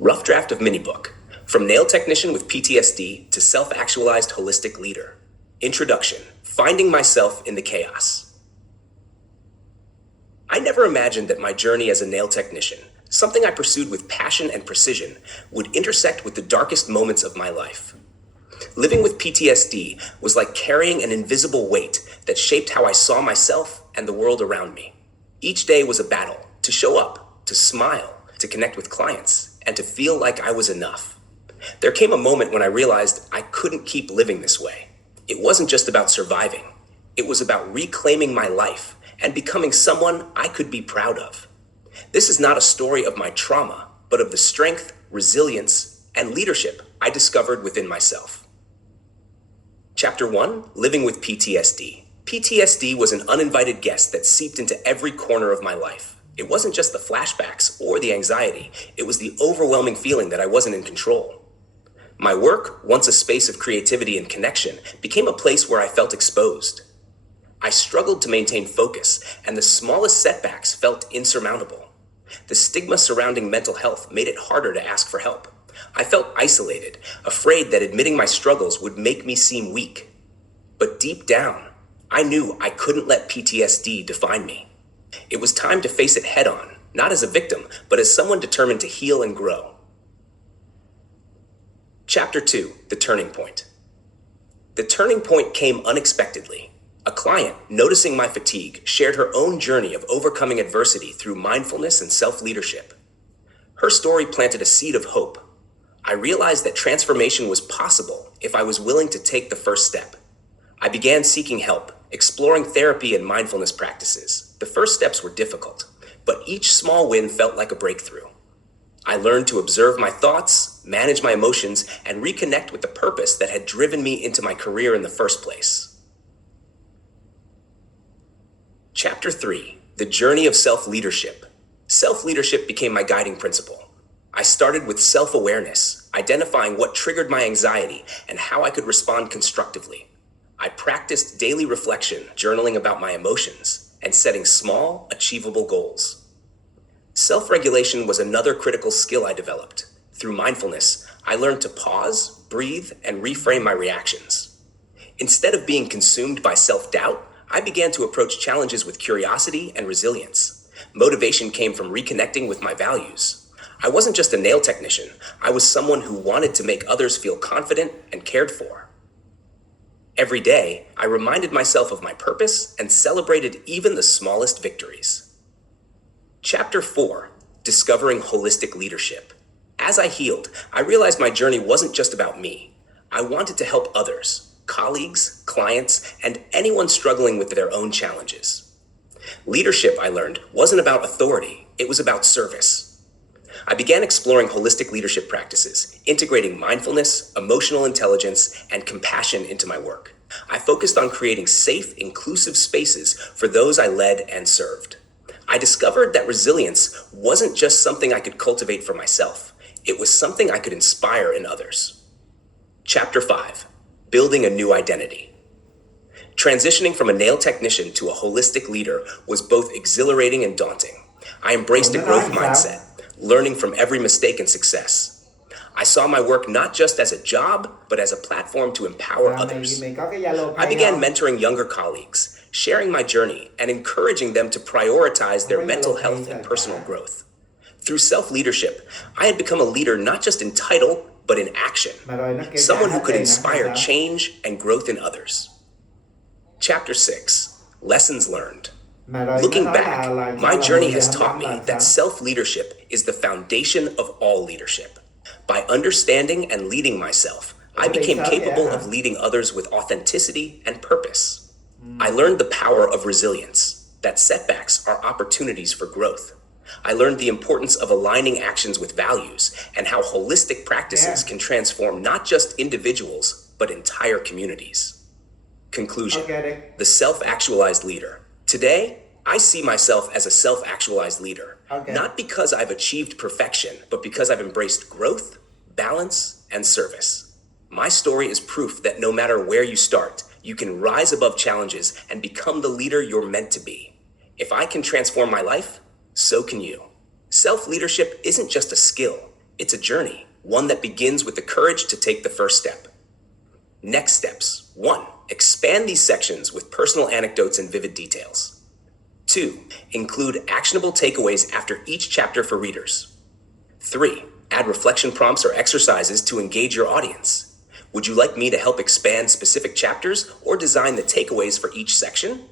Rough draft of mini book. From nail technician with PTSD to self-actualized holistic leader. Introduction. Finding myself in the chaos. I never imagined that my journey as a nail technician, something I pursued with passion and precision, would intersect with the darkest moments of my life. Living with PTSD was like carrying an invisible weight that shaped how I saw myself and the world around me. Each day was a battle to show up, to smile, to connect with clients, and to feel like I was enough. There came a moment when I realized I couldn't keep living this way. It wasn't just about surviving. It was about reclaiming my life and becoming someone I could be proud of. This is not a story of my trauma, but of the strength, resilience, and leadership I discovered within myself. Chapter 1, Living with PTSD. PTSD was an uninvited guest that seeped into every corner of my life. It wasn't just the flashbacks or the anxiety, it was the overwhelming feeling that I wasn't in control. My work, once a space of creativity and connection, became a place where I felt exposed. I struggled to maintain focus, and the smallest setbacks felt insurmountable. The stigma surrounding mental health made it harder to ask for help. I felt isolated, afraid that admitting my struggles would make me seem weak. But deep down, I knew I couldn't let PTSD define me. It was time to face it head on, not as a victim, but as someone determined to heal and grow. Chapter 2, The Turning Point. The turning point came unexpectedly. A client, noticing my fatigue, shared her own journey of overcoming adversity through mindfulness and self-leadership. Her story planted a seed of hope. I realized that transformation was possible if I was willing to take the first step. I began seeking help, exploring therapy and mindfulness practices. The first steps were difficult, but each small win felt like a breakthrough. I learned to observe my thoughts, manage my emotions, and reconnect with the purpose that had driven me into my career in the first place. Chapter 3, The Journey of Self-Leadership. Self-leadership became my guiding principle. I started with self-awareness, identifying what triggered my anxiety and how I could respond constructively. I practiced daily reflection, journaling about my emotions, and setting small, achievable goals. Self-regulation was another critical skill I developed. Through mindfulness, I learned to pause, breathe, and reframe my reactions. Instead of being consumed by self-doubt, I began to approach challenges with curiosity and resilience. Motivation came from reconnecting with my values. I wasn't just a nail technician. I was someone who wanted to make others feel confident and cared for. Every day, I reminded myself of my purpose and celebrated even the smallest victories. Chapter 4, Discovering Holistic Leadership. As I healed, I realized my journey wasn't just about me. I wanted to help others, colleagues, clients, and anyone struggling with their own challenges. Leadership, I learned, wasn't about authority, it was about service. I began exploring holistic leadership practices, integrating mindfulness, emotional intelligence, and compassion into my work. I focused on creating safe, inclusive spaces for those I led and served. I discovered that resilience wasn't just something I could cultivate for myself. It was something I could inspire in others. Chapter 5, Building a New Identity. Transitioning from a nail technician to a holistic leader was both exhilarating and daunting. I embraced a growth mindset, learning from every mistake and success. I saw my work not just as a job, but as a platform to empower others. I began mentoring younger colleagues, sharing my journey, and encouraging them to prioritize their mental health and personal growth. Through self-leadership, I had become a leader not just in title, but in action. Someone who could inspire change and growth in others. Chapter 6, Lessons Learned. Looking back, my journey has taught me that self-leadership is the foundation of all leadership. By understanding and leading myself, I became capable of leading others with authenticity and purpose. I learned the power of resilience, that setbacks are opportunities for growth. I learned the importance of aligning actions with values and how holistic practices can transform not just individuals, but entire communities. Conclusion, the self-actualized leader. Today, I see myself as a self-actualized leader, not because I've achieved perfection, but because I've embraced growth, balance, and service. My story is proof that no matter where you start, you can rise above challenges and become the leader you're meant to be. If I can transform my life, so can you. Self-leadership isn't just a skill, It's a journey, one that begins with the courage to take the first step. Next steps. 1. Expand these sections with personal anecdotes and vivid details. 2. Include actionable takeaways after each chapter for readers. 3. Add reflection prompts or exercises to engage your audience. Would you like me to help expand specific chapters or design the takeaways for each section?